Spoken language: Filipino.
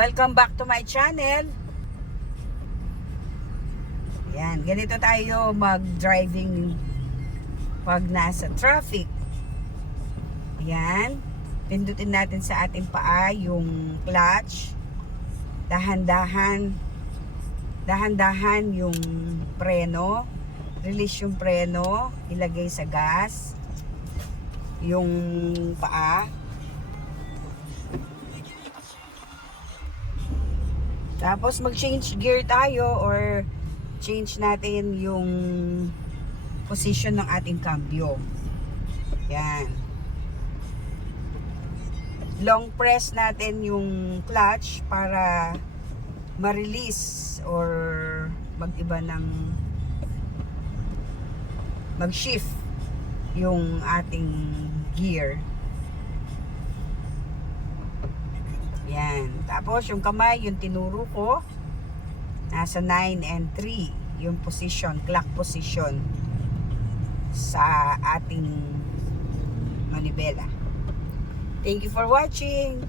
Welcome back to my channel. Yan, ganito tayo mag-driving pag nasa traffic. Yan, pindutin natin sa ating paa yung clutch. Dahan-dahan yung preno. Release yung preno, ilagay sa gas yung paa. Tapos mag-change gear tayo or change natin yung position ng ating cambio. Yan. Long press natin yung clutch para ma-release or mag-iba ng mag-shift yung ating gear. Yan. Tapos yung kamay, yung tinuro ko, nasa 9 and 3 yung position, clock position sa ating manibela. Thank you for watching.